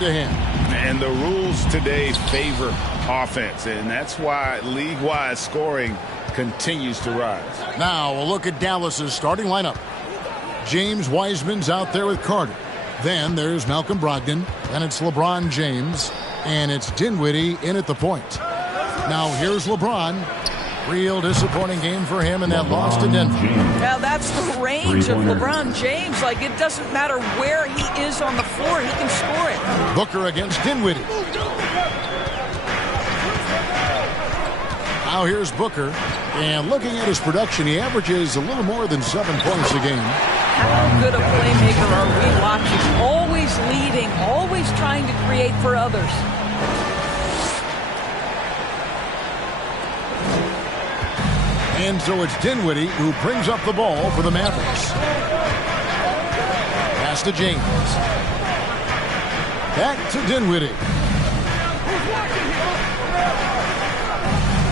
it to him. And the rules today favor offense, and that's why league-wide scoring continues to rise. Now we'll look at Dallas's starting lineup. James Wiseman's out there with Carter. Then there's Malcolm Brogdon. Then it's LeBron James. And it's Dinwiddie in at the point. Now here's LeBron. Real disappointing game for him in that loss to Denver. Now that's the range of LeBron James. Like, it doesn't matter where he is on the floor, he can score it. Booker against Dinwiddie. Now here's Booker. And looking at his production, he averages a little more than 7 points a game. How good a playmaker are we watching? Always leading, always trying to create for others. And so it's Dinwiddie who brings up the ball for the Mavericks. Pass to James. Back to Dinwiddie.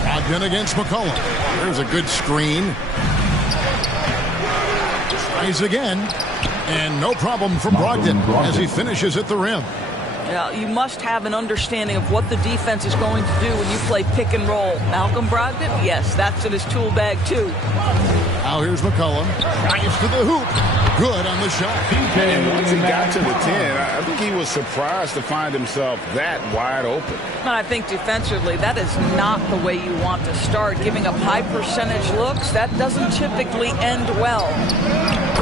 Brogdon against McCollum. There's a good screen. Tries again. And no problem from Brogdon as he finishes at the rim. Yeah, you must have an understanding of what the defense is going to do when you play pick and roll. Malcolm Brogdon, yes, that's in his tool bag too. Now here's McCollum. Drives to the hoop. Good on the shot. And once he got to the 10, I think he was surprised to find himself that wide open. And I think defensively, that is not the way you want to start. Giving up high percentage looks, that doesn't typically end well.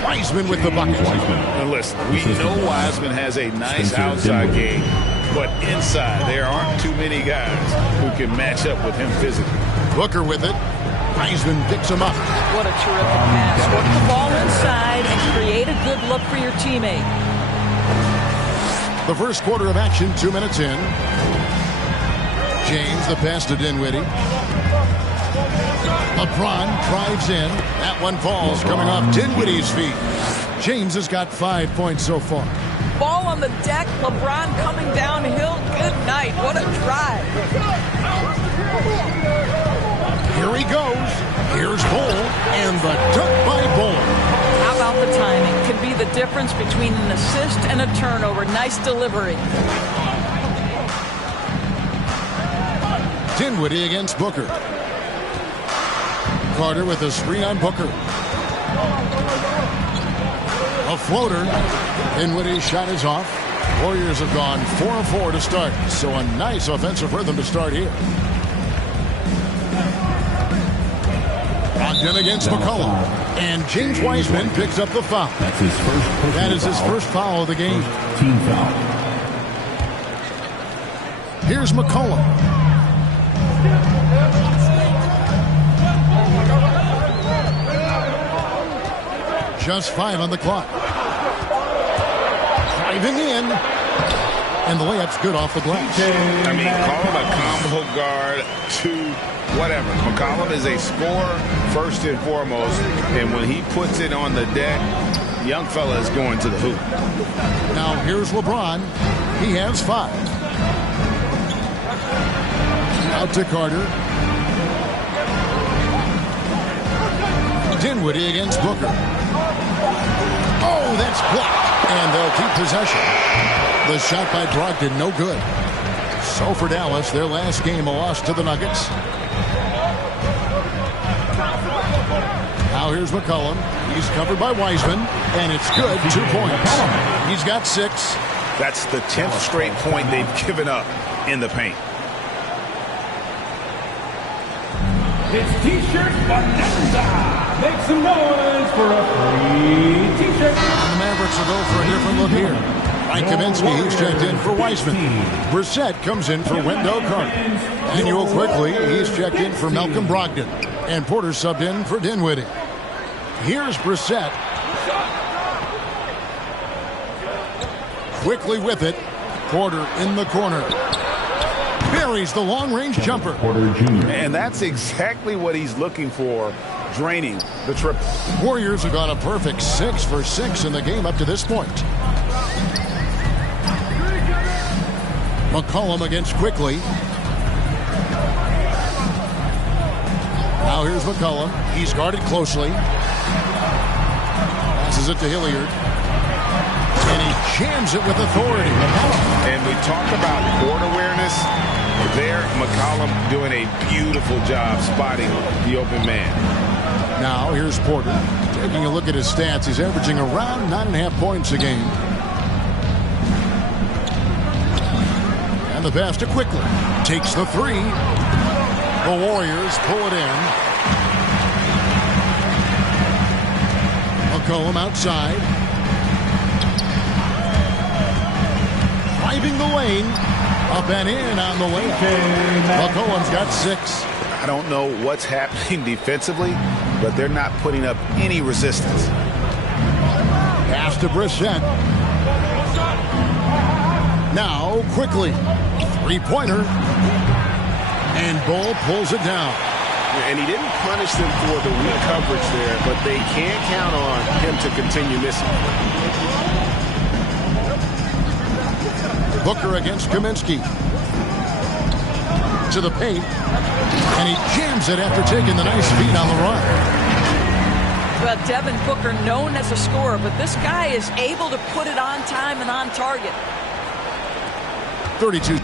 Wiseman with the bucket. And listen, we know Wiseman has a nice outside game, but inside there aren't too many guys who can match up with him physically. Booker with it. Wiseman picks him up. What a terrific pass. Work the ball inside and create a good look for your teammate. The first quarter of action, 2 minutes in. James, the pass to Dinwiddie. LeBron drives in. That one falls, coming off Dinwiddie's feet. James has got 5 points so far. Ball on the deck. LeBron coming downhill. Good night. What a drive. Here he goes. Here's Bol, and the dunk by Bol. How about the timing? Can be the difference between an assist and a turnover. Nice delivery. Dinwiddie against Booker. Carter with a screen on Booker. A floater. Dinwiddie's shot is off. Warriors have gone 4-4 to start, so a nice offensive rhythm to start here. Brogdon against McCollum. And James Wiseman picks up the foul. That's his first. That is his first foul of the game. Team foul. Here's McCollum. Just 5 on the clock. Driving in. And the layup's good off the glass. I mean, call him a combo guard to whatever. McCollum is a scorer first and foremost, and when he puts it on the deck, young fella is going to the hoop. Now here's LeBron. He has 5. Out to Carter. Dinwiddie against Booker. Oh, that's blocked. And they'll keep possession. The shot by Brogdon, no good. So for Dallas, their last game, a loss to the Nuggets. Now here's McCollum. He's covered by Wiseman, and it's good. 2 points. He's got 6. That's the 10th straight point they've given up in the paint. It's T-shirt Bonanza. Make some noise for a free T-shirt. And the Mavericks will go for a different look here. Mike Kaminsky, he's checked in for Wiseman. Brissett comes in for Wendell Carter. Daniel Quickly, he's checked in for Malcolm Brogdon. And Porter subbed in for Dinwiddie. Here's Brissett. Quickly with it. Porter in the corner. Buries the long-range jumper. Porter Jr. And that's exactly what he's looking for, draining the triple. Warriors have got a perfect 6 for 6 in the game up to this point. McCollum against Quickly. Now here's McCollum. He's guarded closely. Passes it to Hilliard. And he jams it with authority. And we talk about court awareness. There, McCollum doing a beautiful job spotting the open man. Now, here's Porter. Taking a look at his stats, he's averaging around 9.5 points a game. And the pass to Quickly. Takes the three. The Warriors pull it in. McCollum outside. Driving the lane. Up and in on the layup. McCollum's got 6. I don't know what's happening defensively, but they're not putting up any resistance. Pass to Brissett. Now, Quickly. Three-pointer. And Bull pulls it down. And he didn't punish them for the weak coverage there, but they can't count on him to continue missing. Booker against Kaminsky. To the paint. And he jams it after taking the nice feed on the run. Well, Devin Booker, known as a scorer, but this guy is able to put it on time and on target. 32.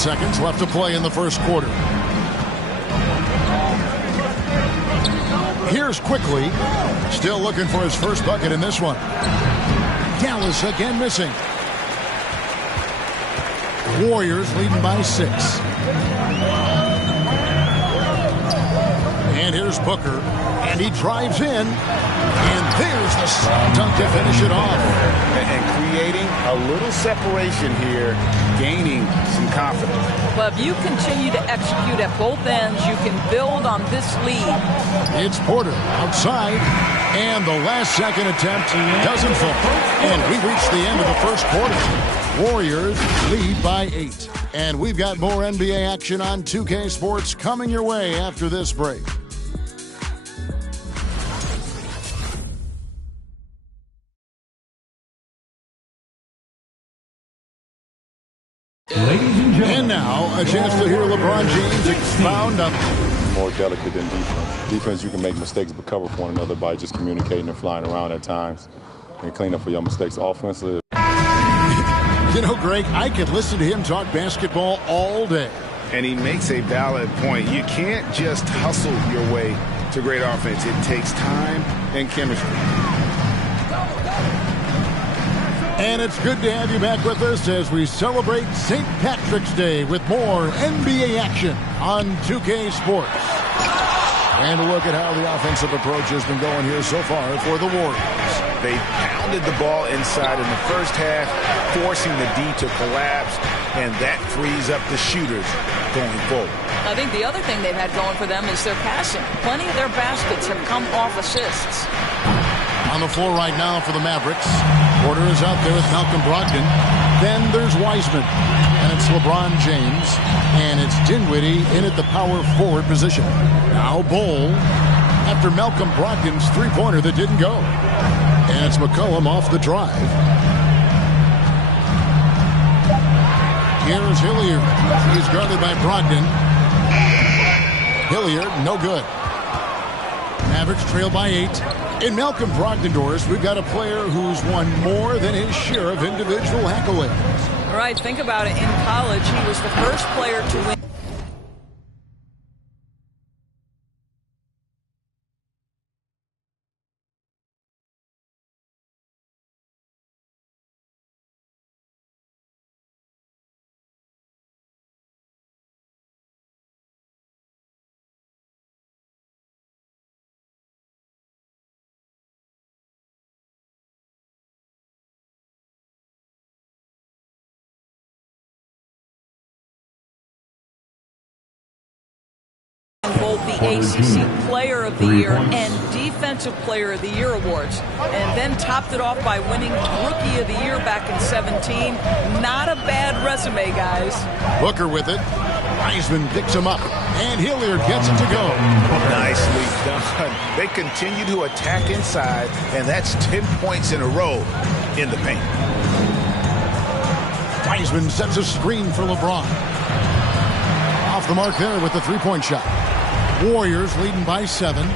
Seconds left to play in the first quarter. Here's Quickly. Still looking for his first bucket in this one. Dallas again missing. Warriors leading by 6. And here's Booker. And he drives in. And there's the slam dunk to finish it off. And creating a little separation here, gaining some confidence. Well, if you continue to execute at both ends, you can build on this lead. It's Porter outside. And the last second attempt doesn't fall. And we reach the end of the first quarter. Warriors lead by 8. And we've got more NBA action on 2K Sports coming your way after this break. Ladies and gentlemen. And now, a chance to hear LeBron James expound on more delicate than defense. Defense, you can make mistakes but cover for one another by just communicating and flying around at times and clean up for your mistakes. Offensive. You know, Greg, I could listen to him talk basketball all day. And he makes a valid point. You can't just hustle your way to great offense. It takes time and chemistry. And it's good to have you back with us as we celebrate St. Patrick's Day with more NBA action on 2K Sports. And a look at how the offensive approach has been going here so far for the Warriors. They pounded the ball inside in the first half, forcing the D to collapse, and that frees up the shooters going forward. I think the other thing they've had going for them is their passing. Plenty of their baskets have come off assists. On the floor right now for the Mavericks. Porter is out there with Malcolm Brogdon. Then there's Wiseman. And it's LeBron James. And it's Dinwiddie in at the power forward position. Now Bull after Malcolm Brogdon's three-pointer that didn't go. And it's McCollum off the drive. Here's Hilliard. He's guarded by Brogdon. Hilliard, no good. Mavericks trail by 8. In Malcolm Brogdon, Doris, we've got a player who's won more than his share of individual accolades. Right, think about it. In college, he was the first player to win both the ACC Player of the Year and Defensive Player of the Year awards, and then topped it off by winning Rookie of the Year back in 2017. Not a bad resume, guys. Booker with it. Wiseman picks him up, and Hilliard gets it to go. Nicely done. They continue to attack inside, and that's 10 points in a row in the paint. Wiseman sets a screen for LeBron. Off the mark there with the three-point shot. Warriors leading by 7.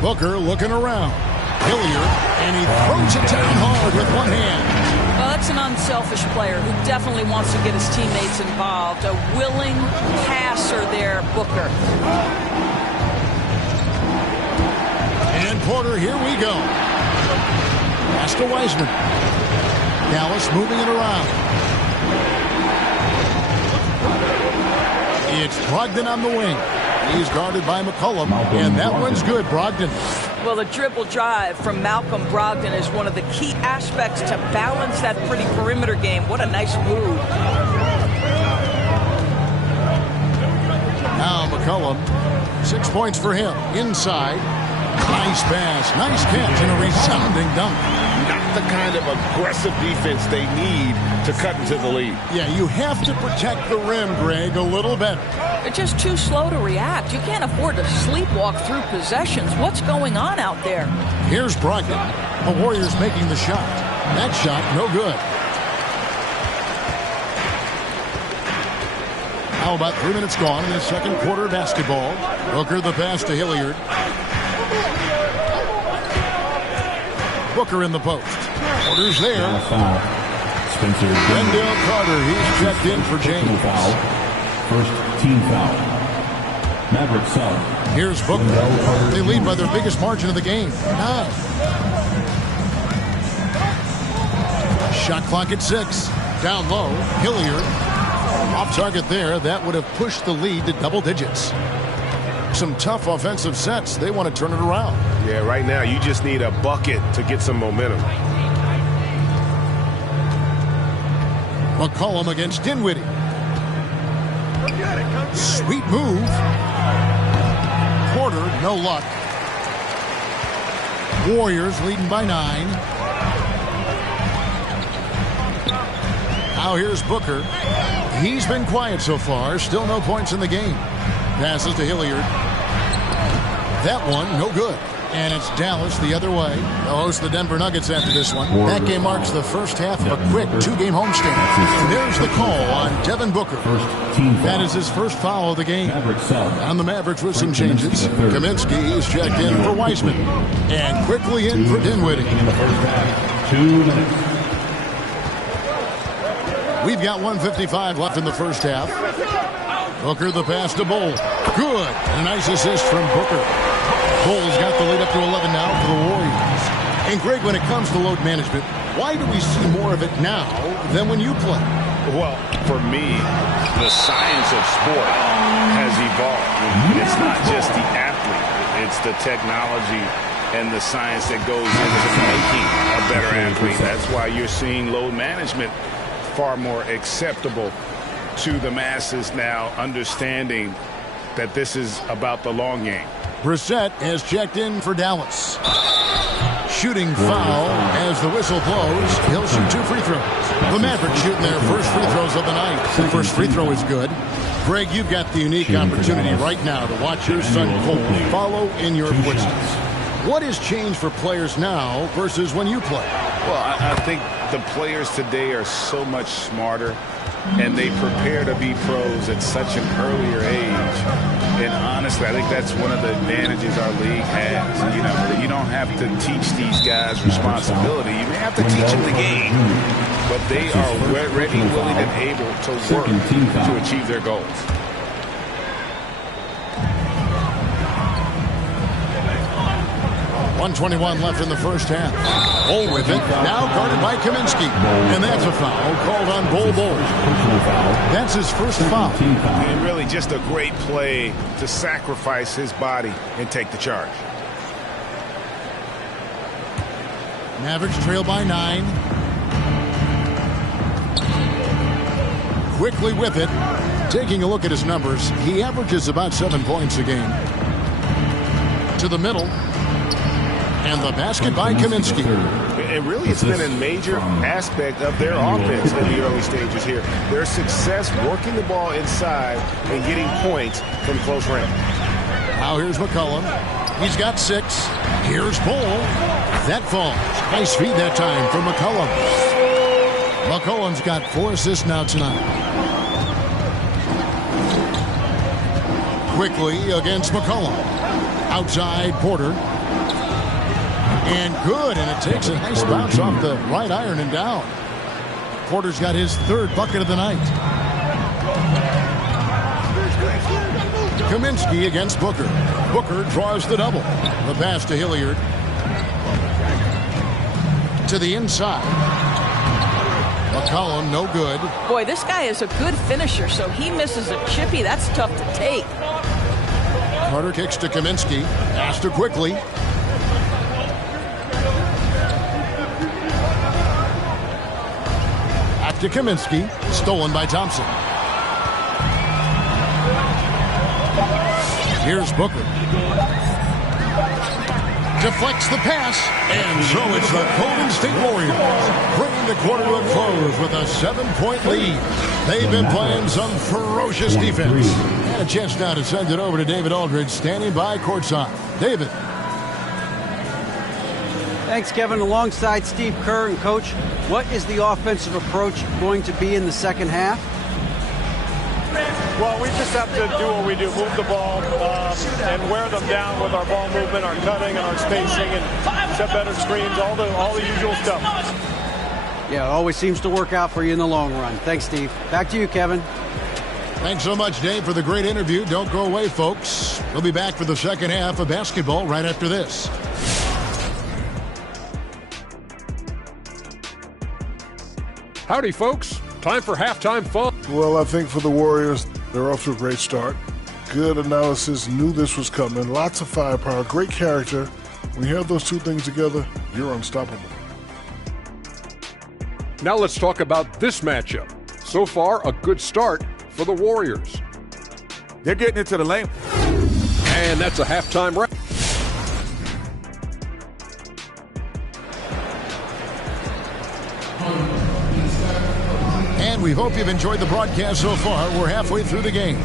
Booker looking around. Hilliard, and he throws it down hard with one hand. Well, that's an unselfish player who definitely wants to get his teammates involved. A willing passer there, Booker. And Porter, here we go. Pass to Wiseman. Dallas moving it around. It's Brogdon on the wing. He's guarded by McCollum, and that one's good, Brogdon. Well, the dribble drive from Malcolm Brogdon is one of the key aspects to balance that pretty perimeter game. What a nice move. Now McCollum, 6 points for him. Inside. Nice pass, nice catch, and a resounding dunk. Not the kind of aggressive defense they need to cut into the lead. Yeah, you have to protect the rim, Greg, a little better. They're just too slow to react. You can't afford to sleepwalk through possessions. What's going on out there? Here's Brogdon. The Warriors making the shot. That shot, no good. How about 3 minutes gone in the second quarter of basketball? Booker the pass to Hilliard. Booker in the post. Porter's there. Spencer Wendell Carter, he's checked in for James. Foul. First team foul. Maverick sub. Here's Booker. They lead by their biggest margin of the game, 9. Shot clock at 6. Down low, Hilliard. Off target there. That would have pushed the lead to double digits. Some tough offensive sets. They want to turn it around. Yeah, right now you just need a bucket to get some momentum. McCollum against Dinwiddie. Sweet move. Porter, no luck. Warriors leading by 9. Now here's Booker. He's been quiet so far. Still no points in the game. Passes to Hilliard. That one, no good. And it's Dallas the other way. They'll host the Denver Nuggets after this one. That game marks the first half of a quick 2-game homestand. And there's the call on Devin Booker. That is his first foul of the game. On the Mavericks with some changes. Kaminsky is checked in for Wiseman. And quickly in for Dinwiddie. 2 minutes. We've got 1:55 left in the first half. Booker the pass to Bull. Good. And a nice assist from Booker. Bull's got the lead up to 11 now for the Warriors. And Greg, when it comes to load management, why do we see more of it now than when you play? Well, for me, the science of sport has evolved. It's not just the athlete. It's the technology and the science that goes into making a better athlete. That's why you're seeing load management far more acceptable to the masses now, understanding that this is about the long game. Brissett has checked in for Dallas. Shooting foul as the whistle blows. He'll shoot 2 free throws. The Mavericks shooting their first free throws of the night. The first free throw is good. Greg, you've got the unique opportunity right now to watch your son Cole follow in your footsteps. What has changed for players now versus when you play? Well, I think the players today are so much smarter, and they prepare to be pros at such an earlier age. And honestly, I think that's one of the advantages our league has. You know, that you don't have to teach these guys responsibility. You may have to teach them the game, but they are ready, willing, and able to work to achieve their goals. .121 left in the first half. Bull with it. Now guarded by Kaminsky. And that's a foul called on Bull. That's his first foul. And really just a great play to sacrifice his body and take the charge. Mavericks trail by 9. Quickly with it. Taking a look at his numbers, he averages about 7 points a game. To the middle. And the basket by Kaminsky. And really, it's been a major aspect of their offense in the early stages here. Their success working the ball inside and getting points from close range. Now here's McCollum. He's got 6. Here's Bull. That falls. Nice feed that time from McCollum. McCollum's got 4 assists now tonight. Quickly against McCollum. Outside Porter. And good, and it takes a nice bounce off the right iron and down. Porter's got his 3rd bucket of the night. Kaminsky against Booker. Booker draws the double. The pass to Hilliard. To the inside. McCollum, no good. Boy, this guy is a good finisher, so he misses a chippy. That's tough to take. Carter kicks to Kaminsky. Pass to Quickly. To Kaminsky, stolen by Thompson. Here's Booker. Deflects the pass, and so it's the Golden State Warriors bringing the quarter to a close with a 7-point lead. They've been playing some ferocious defense. And a chance now to send it over to David Aldridge, standing by courtside. David. Thanks, Kevin. Alongside Steve Kerr and Coach, what is the offensive approach going to be in the second half? Well, we just have to do what we do, move the ball and wear them down with our ball movement, our cutting, and our spacing, and set better screens, all the usual stuff. Yeah, it always seems to work out for you in the long run. Thanks, Steve. Back to you, Kevin. Thanks so much, Dave, for the great interview. Don't go away, folks. We'll be back for the second half of basketball right after this. Howdy, folks. Time for halftime fun. Well, I think for the Warriors, they're off to a great start. Good analysis, knew this was coming. Lots of firepower, great character. When you have those two things together, you're unstoppable. Now let's talk about this matchup. So far, a good start for the Warriors. They're getting into the lane. And that's a halftime wrap. And we hope you've enjoyed the broadcast so far. We're halfway through the game.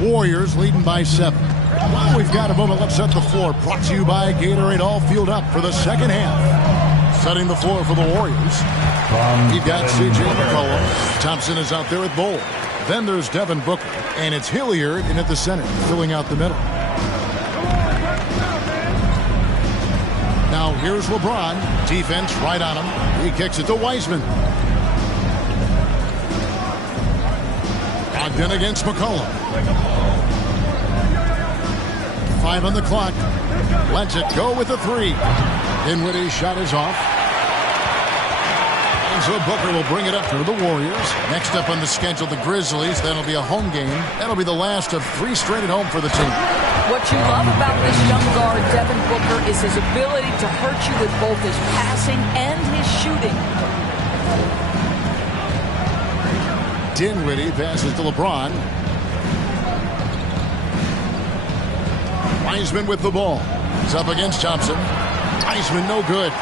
Warriors leading by 7. While we've got a moment, let's set the floor. Brought to you by Gatorade, all fueled up for the second half. Setting the floor for the Warriors. You've got C.J. McCollum. Thompson is out there with Bull. Then there's Devin Booker. And it's Hilliard in at the center, filling out the middle. Now here's LeBron. Defense right on him. He kicks it to Wiseman. Ogden against McCollum. 5 on the clock. Lets it go with a 3. Dinwiddie's shot is off. And so Booker will bring it up for the Warriors. Next up on the schedule, the Grizzlies. That'll be a home game. That'll be the last of 3 straight at home for the team. What you love about this young guard, Devin Booker, is his ability to hurt you with both his passing and his shooting. Dinwiddie passes to LeBron. Wiseman with the ball. He's up against Thompson. Wiseman no good.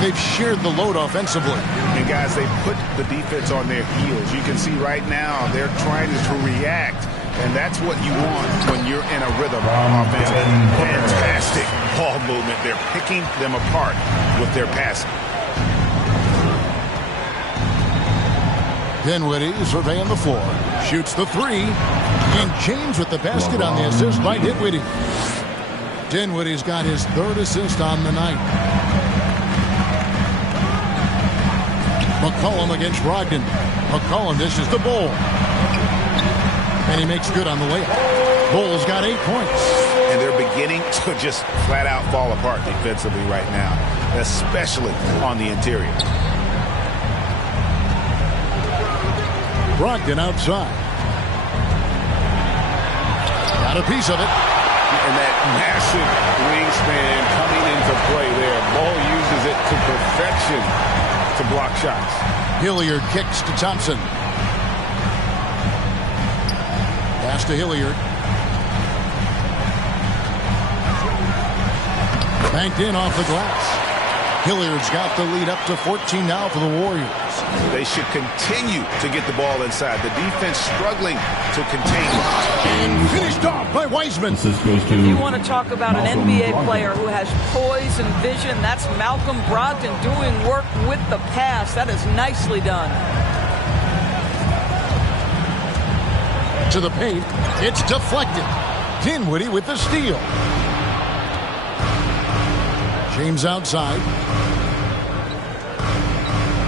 They've shared the load offensively. And guys, they put the defense on their heels. You can see right now they're trying to react. And that's what you want when you're in a rhythm offense. Fantastic ball movement. They're picking them apart with their passing. Dinwiddie surveying the floor. Shoots the 3. And James with the basket on the assist by Dinwiddie. Dinwiddie's got his 3rd assist on the night. McCollum against Brogdon. McCollum dishes the Bull. And he makes good on the layup. Bull's got 8 points. And they're beginning to just flat out fall apart defensively right now, especially on the interior. Brogdon outside. Got a piece of it. And that massive wingspan coming into play there. Ball uses it to perfection to block shots. Hilliard kicks to Thompson. Pass to Hilliard. Banked in off the glass. Hilliard's got the lead up to 14 now for the Warriors. They should continue to get the ball inside. The defense struggling to contain it. And finished off by Wiseman. If you want to talk about an NBA player who has poise and vision, that's Malcolm Brogdon doing work with the pass. That is nicely done. To the paint. It's deflected. Dinwiddie with the steal. James outside.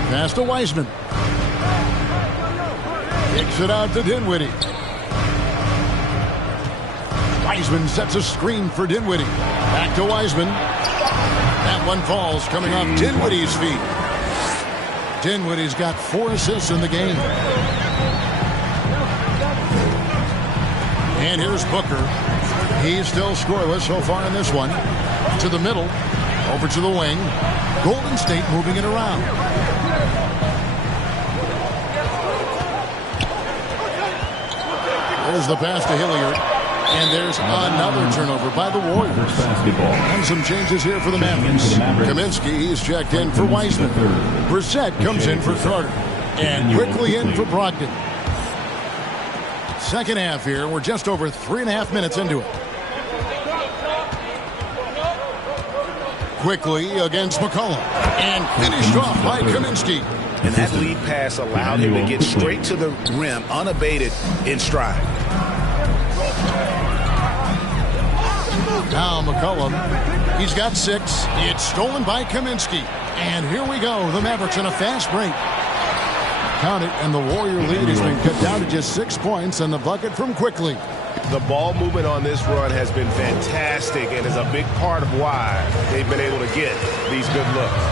Pass to Wiseman. Kicks it out to Dinwiddie. Wiseman sets a screen for Dinwiddie. Back to Wiseman. That one falls coming off Dinwiddie's feet. Dinwiddie's got 4 assists in the game. And here's Booker. He's still scoreless so far in this one. To the middle. Over to the wing. Golden State moving it around. There's the pass to Hilliard. And there's another turnover by the Warriors. And some changes here for the Mavericks. Kaminsky, he's checked in for Wiseman. Brissett comes in for Carter. And quickly in for Brogdon. Second half here. We're just over 3.5 minutes into it. Quickly against McCollum. And finished off by Kaminsky. And that lead pass allowed him to get straight to the rim, unabated in stride. Now McCollum. He's got 6. It's stolen by Kaminsky. And here we go. The Mavericks on a fast break. Count it, and the Warrior lead has been cut down to just 6 points, and the bucket from Quickly. The ball movement on this run has been fantastic and is a big part of why they've been able to get these good looks.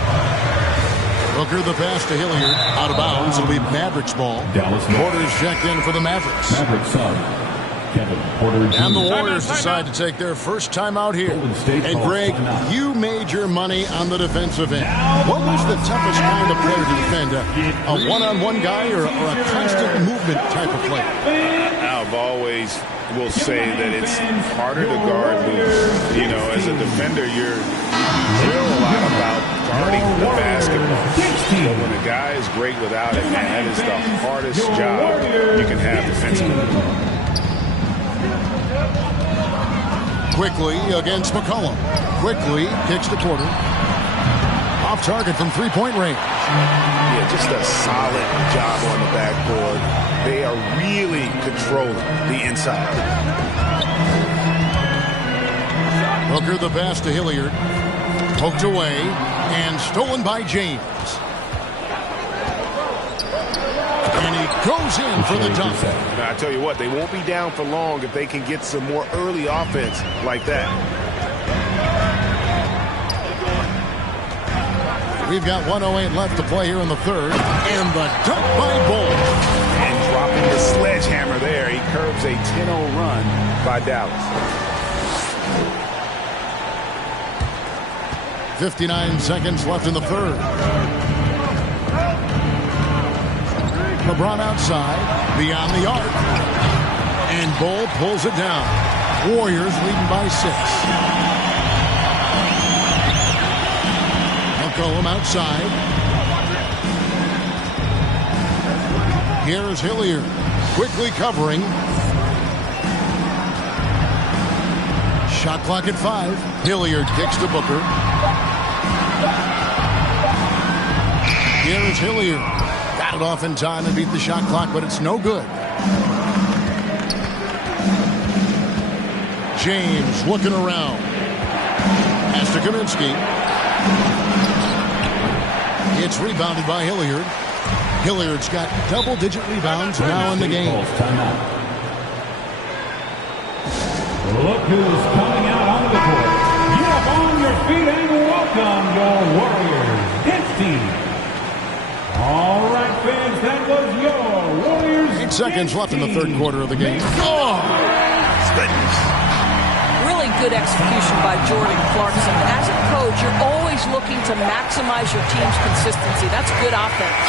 Booker the pass to Hilliard. Out of bounds. It'll be Mavericks ball. Porter's checked in for the Mavericks. Mavericks sub. Kevin Porter Jr. And the Warriors decide to take their first time out here. And Greg, you made your money on the defensive end. What was the toughest kind of player to defend? A one-on-one guy or a constant movement type of player? I've always will say that it's harder to guard movement. You know, as a defender, you drill a lot about guarding the basketball. But when a guy is great without it, man, that is the hardest job you can have defensively. Quickly against McCollum. Quickly kicks to Porter. Off target from three-point range. Yeah, just a solid job on the backboard. They are really controlling the inside. Booker the pass to Hilliard. Poked away and stolen by James. And he goes in for the dunk. Now, I tell you what, they won't be down for long if they can get some more early offense like that. We've got 1:08 left to play here in the third. And the dunk by Bull. And dropping the sledgehammer there, he curbs a 10-0 run by Dallas. 59 seconds left in the third. LeBron outside, beyond the arc. And Bull pulls it down. Warriors leading by 6. McCollum outside. Here's Hilliard, quickly covering. Shot clock at 5. Hilliard kicks to Booker. Here is Hilliard. Got it off in time and beat the shot clock, but it's no good. James looking around. Pass to Kaminsky. It's rebounded by Hilliard. Hilliard's got double-digit rebounds now in the game. Look who's coming out onto the court. Get up on your feet and welcome your Warriors. It's team. All right, fans, that was your Warriors. 8 seconds left in the third quarter of the game. Oh! Really good execution by Jordan Clarkson. As a coach, you're always looking to maximize your team's consistency. That's good offense.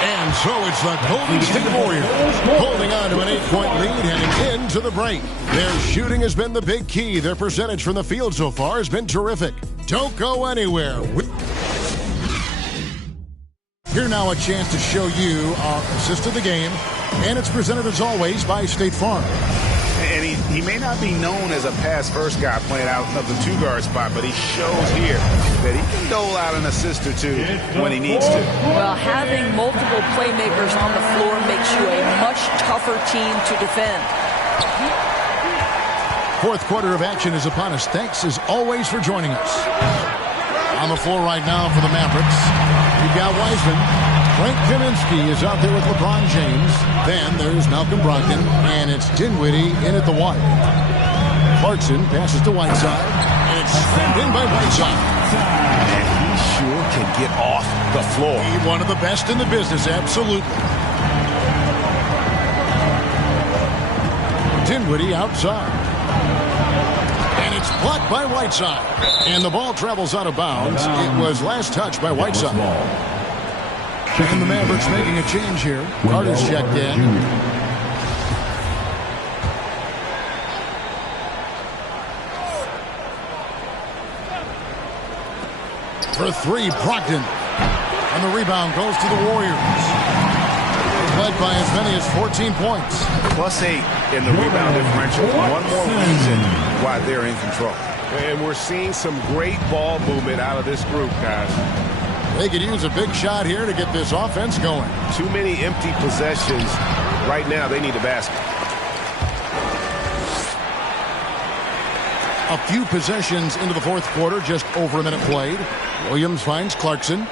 And so it's the Golden State Warriors holding on to an 8-point lead heading into the break. Their shooting has been the big key. Their percentage from the field so far has been terrific. Don't go anywhere. Here now a chance to show you our assist of the game, and it's presented as always by State Farm. And he may not be known as a pass-first guy playing out of the two-guard spot, but he shows here that he can dole out an assist or two when he needs to. Well, having multiple playmakers on the floor makes you a much tougher team to defend. Fourth quarter of action is upon us. Thanks as always for joining us. On the floor right now for the Mavericks, we've got Wiseman. Frank Kaminsky is out there with LeBron James. Then there's Malcolm Brogdon, and it's Dinwiddie in at the one. Clarkson passes to Whiteside, and it's slammed in by Whiteside. And he sure can get off the floor. He's one of the best in the business, absolutely. Dinwiddie outside. And it's blocked by Whiteside. And the ball travels out of bounds. It was last touched by Whiteside. And the Mavericks making a change here. Carter's checked in. For three, Brogdon. And the rebound goes to the Warriors. Led by as many as 14 points. +8 in the rebound differential. One more reason why they're in control. And we're seeing some great ball movement out of this group, guys. They could use a big shot here to get this offense going. Too many empty possessions. Right now, they need a basket. A few possessions into the fourth quarter, just over a minute played. Williams finds Clarkson.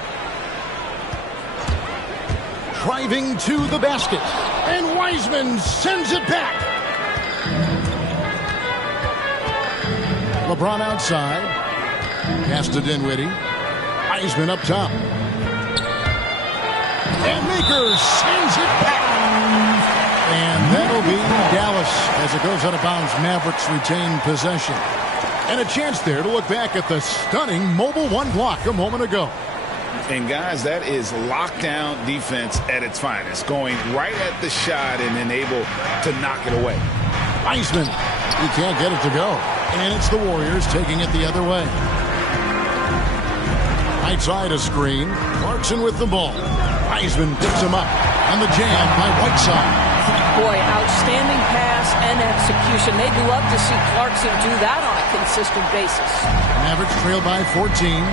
Driving to the basket. And Wiseman sends it back. LeBron outside. Pass to Dinwiddie. Wiseman up top. And Makers sends it back. And that'll be Dallas as it goes out of bounds. Mavericks retain possession. And a chance there to look back at the stunning mobile one block a moment ago. And guys, that is lockdown defense at its finest. Going right at the shot and then able to knock it away. Wiseman, he can't get it to go. And it's the Warriors taking it the other way. Right side a screen. Clarkson with the ball. Wiseman picks him up on the jam by Whiteside. Boy, outstanding pass and execution. They'd love to see Clarkson do that on a consistent basis. Mavericks trail by 14.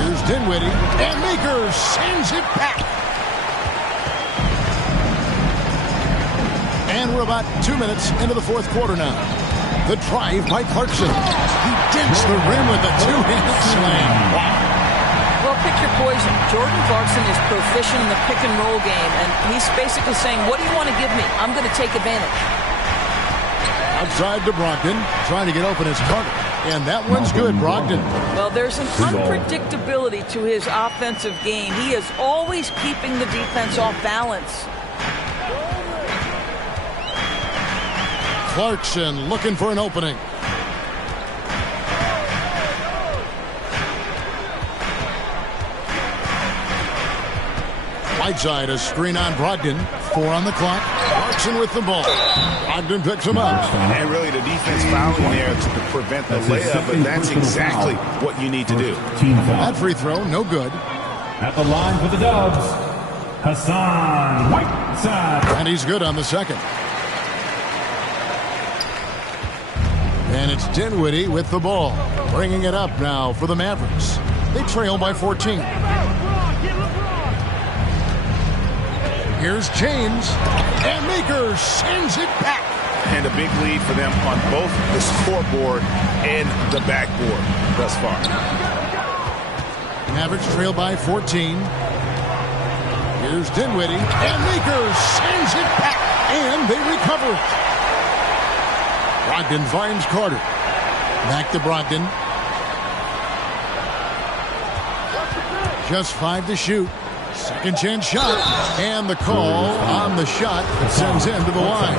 Here's Dinwiddie. And Makers sends it back. And we're about 2 minutes into the fourth quarter now. The drive by Clarkson. He dents the rim with a two-handed slam. Wow. Well, pick your poison. Jordan Clarkson is proficient in the pick-and-roll game, and he's basically saying, what do you want to give me? I'm going to take advantage. Outside to Brogdon, trying to get open his target. And that one's good, Brogdon. Well, there's an unpredictability to his offensive game. He is always keeping the defense off balance. Clarkson looking for an opening. Whiteside, a screen on Brogdon. 4 on the clock. Clarkson with the ball. Brogdon picks him up. And really the defense fouling there to prevent the layup, but that's exactly what you need to do. That free throw, no good. At the line for the Dubs, Hassan Whiteside. And he's good on the second. And it's Dinwiddie with the ball. Bringing it up now for the Mavericks. They trail by 14. Here's James. And Makers sends it back. And a big lead for them on both the scoreboard and the backboard thus far. Mavericks trail by 14. Here's Dinwiddie. And Makers sends it back. And they recover it. Brogdon finds Carter. Back to Brogdon. Just 5 to shoot. Second chance shot. And the call on the shot that sends him to the line.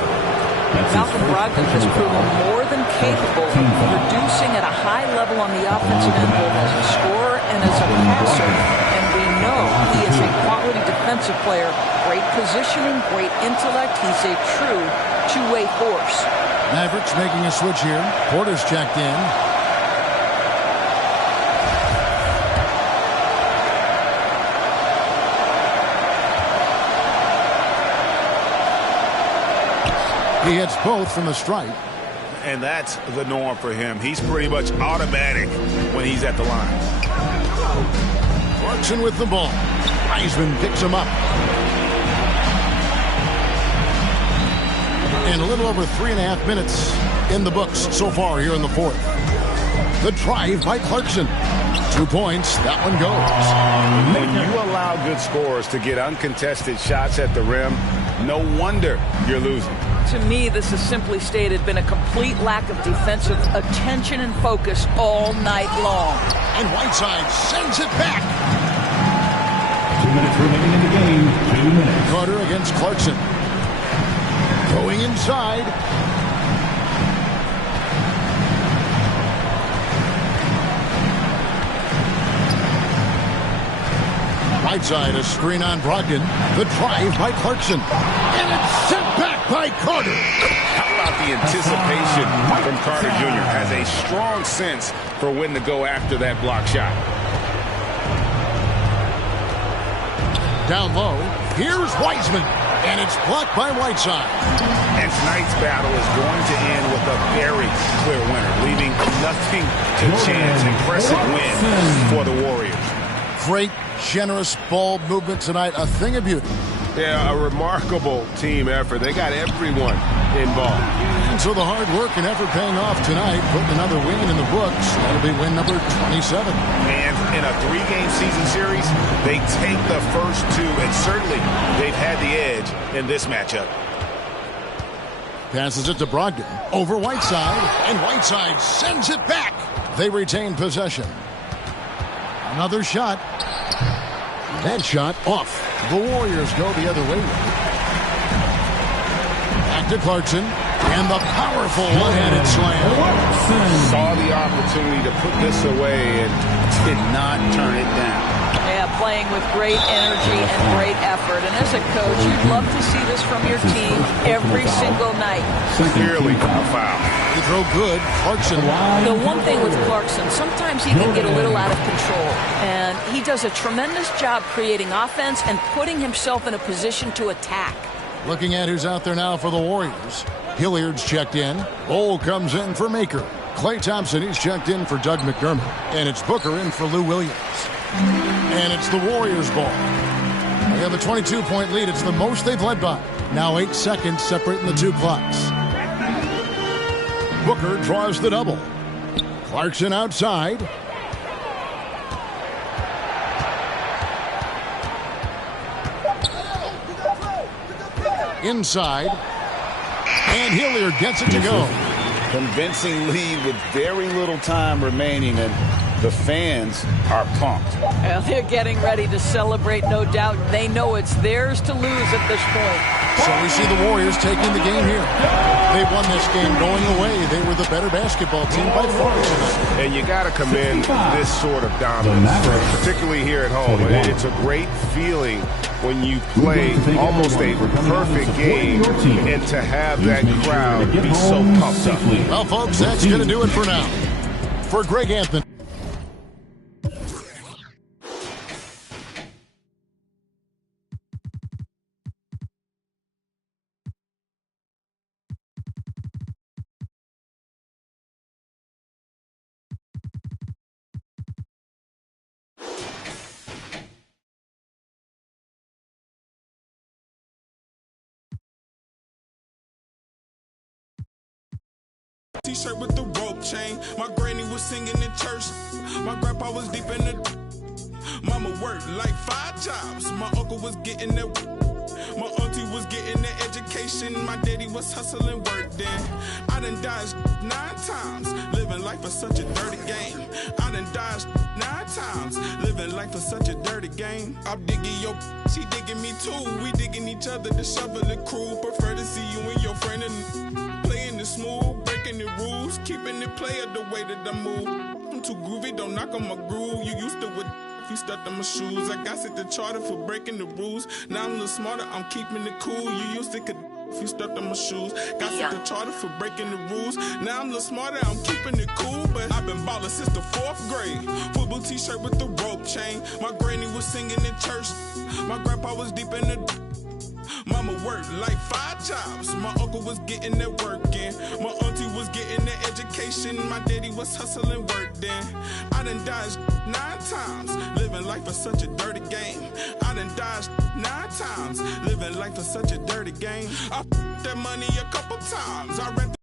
Malcolm Brogdon has proven more than capable of producing at a high level on the offensive end, both as a scorer and as a passer. And we know he is a quality defensive player. Great positioning, great intellect. He's a true two-way force. Mavericks making a switch here. Porter's checked in. He hits both from the stripe. And that's the norm for him. He's pretty much automatic when he's at the line. Clarkson with the ball. Wiseman picks him up. And a little over 3.5 minutes in the books so far here in the fourth. The drive by Clarkson. 2 points. That one goes. When you allow good scorers to get uncontested shots at the rim, no wonder you're losing. To me, this has simply stated been a complete lack of defensive attention and focus all night long. And Whiteside sends it back. 2 minutes remaining in the game. 2 minutes. Carter against Clarkson. Going inside. Whiteside, a screen on Brogdon. The drive by Clarkson. And it's sent back by Carter. How about the anticipation from Carter Jr. Has a strong sense for when to go after that block shot. Down low. Here's Wiseman. And it's blocked by Whiteside. And tonight's battle is going to end with a very clear winner, leaving nothing to chance. Impressive win for the Warriors. Great, generous ball movement tonight. A thing of beauty. Yeah, a remarkable team effort. They got everyone involved. And so the hard work and effort paying off tonight, putting another win in the books. That'll be win number 27. And in a 3-game season series, they take the first 2, and certainly they've had the edge in this matchup. Passes it to Brogdon. Over Whiteside, and Whiteside sends it back. They retain possession. Another shot. That shot off. The Warriors go the other way. Back to Clarkson. And the powerful one-handed slam. Saw the opportunity to put this away and did not turn it down. Yeah, playing with great energy and great effort. And as a coach, you'd love to see this from your team every single night. Clearly a foul. They throw good. Clarkson. The one thing with Clarkson, sometimes he can get a little out of control. And he does a tremendous job creating offense and putting himself in a position to attack. Looking at who's out there now for the Warriors. Hilliard's checked in. Bol comes in for Maker. Klay Thompson, he's checked in for Doug McDermott. And it's Booker in for Lou Williams. And it's the Warriors' ball. They have a 22-point lead. It's the most they've led by. Now 8 seconds separating the 2 clocks. Booker draws the double. Clarkson outside. Inside. And Hilliard gets it to go. Convincing lead with very little time remaining, and the fans are pumped. Well, they're getting ready to celebrate, no doubt. They know it's theirs to lose at this point. So we see the Warriors taking the game here. They won this game going away. They were the better basketball team by far tonight. And you got to commend this sort of dominance, particularly here at home. It's a great feeling when you play almost a perfect game and to have that crowd be so pumped up. Well, folks, that's going to do it for now. For Greg Anthony. T-shirt with the rope chain. My granny was singing in church. My grandpa was deep in the. Mama worked like 5 jobs. My uncle was getting that. My auntie was getting that education. My daddy was hustling work then. I done dodged 9 times. Living life is such a dirty game. I done dodged 9 times. Living life is such a dirty game. I'm digging your. She digging me too. We digging each other. The shovel the crew. Prefer to see you and your friend and. keeping it player the way that I move. I'm too groovy, don't knock on my groove. You used to with if you stuck on my shoes. I got set the charter for breaking the rules. Now I'm a little smarter, I'm keeping it cool. You used to could if you stuck on my shoes. Got set the charter for breaking the rules. Now I'm a little smarter, I'm keeping it cool. But I've been ballin' since the 4th grade. Football t-shirt with the rope chain. My granny was singing in church. My grandpa was deep in the Mama worked like 5 jobs. My uncle was getting that work in. My auntie was getting that education. My daddy was hustling work then. I done dodged 9 times. Living life is such a dirty game. I done dodged 9 times. Living life is such a dirty game. I f***ed that money a couple times. I read